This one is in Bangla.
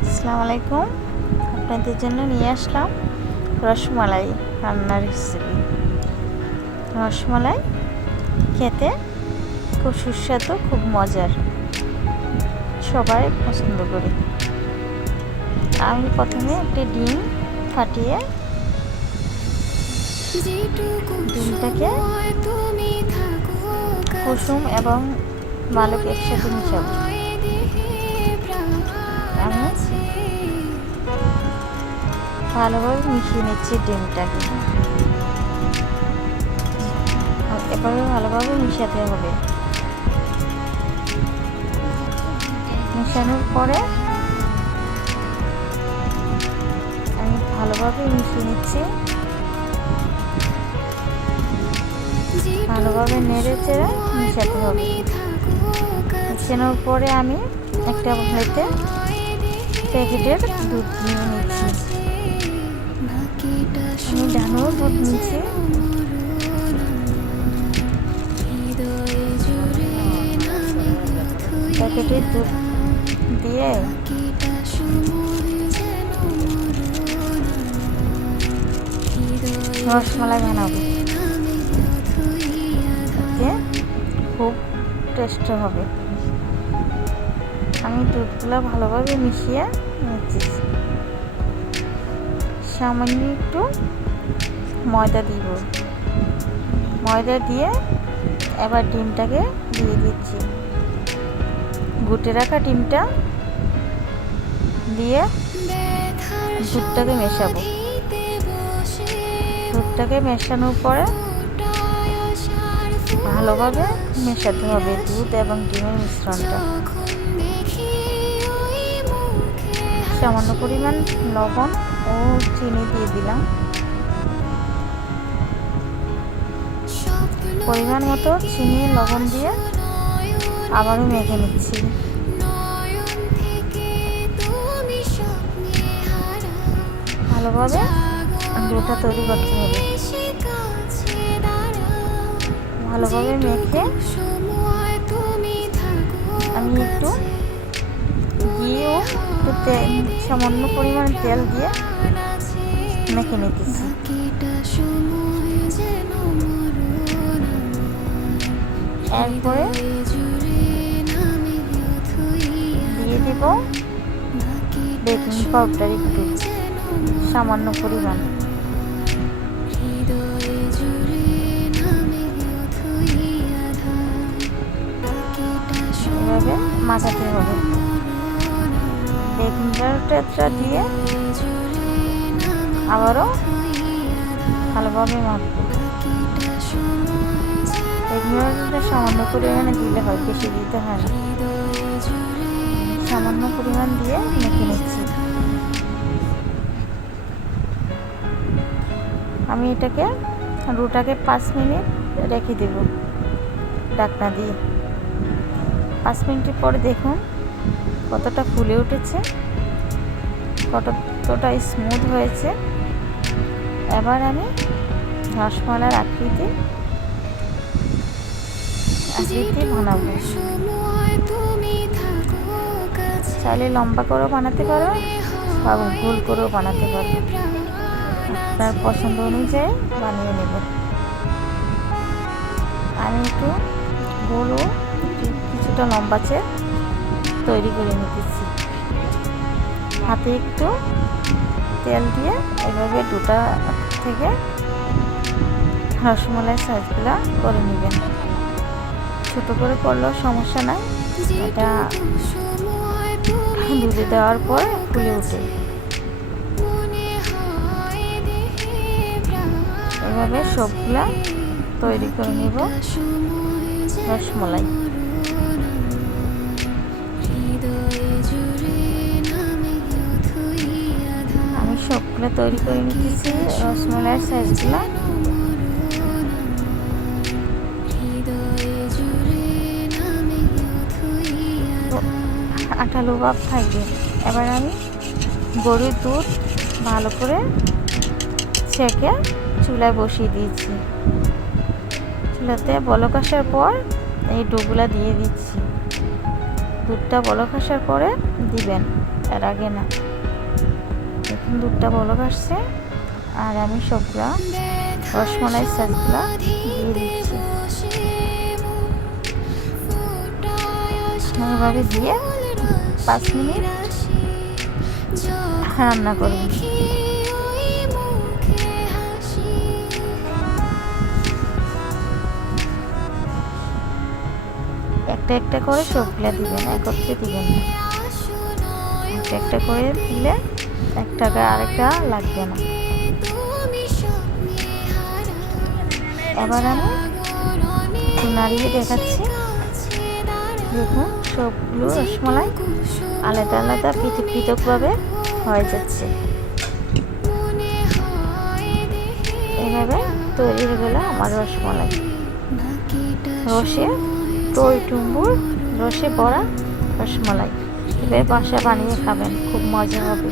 আসসালামু আলাইকুম। আপনাদের জন্য নিয়ে আসলাম রসমালাই রান্নার রেসিপি রসমালাই খেতে খুব সুস্বাদু খুব মজার। সবাই পছন্দ করি। আমি প্রথমে একটি ডিম ফাটিয়ে ডিমটাকে কুসুম এবং মালক একসাথে মিশাবো। ভালোভাবে মিশিয়ে নিচ্ছি ডিমটাকে। এভাবে ভালোভাবে মিশাতে হবে। মেশানোর পরে আমি ভালোভাবে মিশিয়ে নিচ্ছি। ভালোভাবে নেড়ে চেড়ে মিশাতে হবে। মিশানোর পরে আমি একটা প্লেটে প্যাকেটের দুধ নিয়ে নিচ্ছি। আমি ডানোর দুধ নিচ্ছি। প্যাকেটের দুধ দিয়ে রসমালাই বানাবো। খুব টেস্ট হবে। আমি দুধগুলো ভালোভাবে মিশিয়ে নিচ্ছি। সামান্য একটু ময়দা দিব। ময়দা দিয়ে এবার ডিমটাকে দিয়ে দিচ্ছি। গুটে রাখা ডিমটা দিয়ে দুধটাকে মেশাবো। দুধটাকে মেশানোর পরে ভালোভাবে মেশাতে হবে দুধ এবং ডিমের মিশ্রণটা। সামান্য পরিমাণ লবণ ও চিনি দিয়ে দিলাম। পরিমাণ মতো চিনি, লবণ দিয়ে আবারও মেখে নিচ্ছি। ভালোভাবে ডোটা তৈরি করতে হবে। ভালোভাবে মেখে সামান্য পরিমাণে তেল দিয়ে মেখে নিতেছি। এরপরে দিয়ে দেব বেকিং পাউডার একটু সামান্য পরিমাণ। এভাবে হবে। পাউডারটা দিয়ে আবারও ভালোভাবে মাখবো। সামান্য পরিমাণে দিলে হয়, বেশি দিতে হয় না। সামান্য পরিমাণ দিয়ে মেখে নিচ্ছি। আমি এটাকে, রুটাকে পাঁচ মিনিট রেখে দেব ডাকনা দিয়ে। পাঁচ মিনিটের পরে দেখুন কতটা ফুলে উঠেছে। কতটা স্মুথ হয়েছে। এবার আমি রসমালার আকৃতি আকৃতি বানাবো। চাইলে লম্বা করেও বানাতে পারো, বা গোল করেও বানাতে পারো। আপনার পছন্দ অনুযায়ী বানিয়ে নেব। আমি একটু গোলও কিছুটা লম্বা চেয়ে তৈরি করে নিতেছি। হাতে একটু তেল দিয়ে এভাবে দুটা থেকে রসমালাই সাইজগুলো করে নেবেন। ছোটো করে করলেও সমস্যা নাই। এটা দুধে দেওয়ার পর ফুলে ওঠে এভাবে সবগুলা তৈরি করে নেব রসমলাই। সবগুলো তৈরি করে নিতেছি রসমলাইয়ের সাইজগুলা। আঠালো ভাব থাকবে। এবার আমি গরুর দুধ ভালো করে ছেঁকে চুলায় বসিয়ে দিয়েছি। চুলাতে বলক আসার পর এই ডোগুলা দিয়ে দিচ্ছি। দুধটা বলক আসার পরে দিবেন, এর আগে না। দুধটা বলক আসছে আর আমি সবগুলা রসমালাই সাজগুলা দিয়ে দিচ্ছি। এভাবে দিয়ে পাঁচ মিনিট রান্না করবেন একটা একটা করে সবগুলা দিবেন একত্রে দিবেন একটা একটা করে দিলে একটা আরেকটা লাগবে না। এবার আমি নাড়িয়ে দেখাচ্ছি। দেখুন, সবগুলো রসমালাই আলাদা আলাদা পৃথক পৃথকভাবে হয়ে যাচ্ছে। এভাবে তৈরি হয়ে গেল আমার রসমালাই। রসে টই টুম্বুর রসে বড়া রসমালাই। এভাবে বাসা বানিয়ে খাবেন, খুব মজা হবে।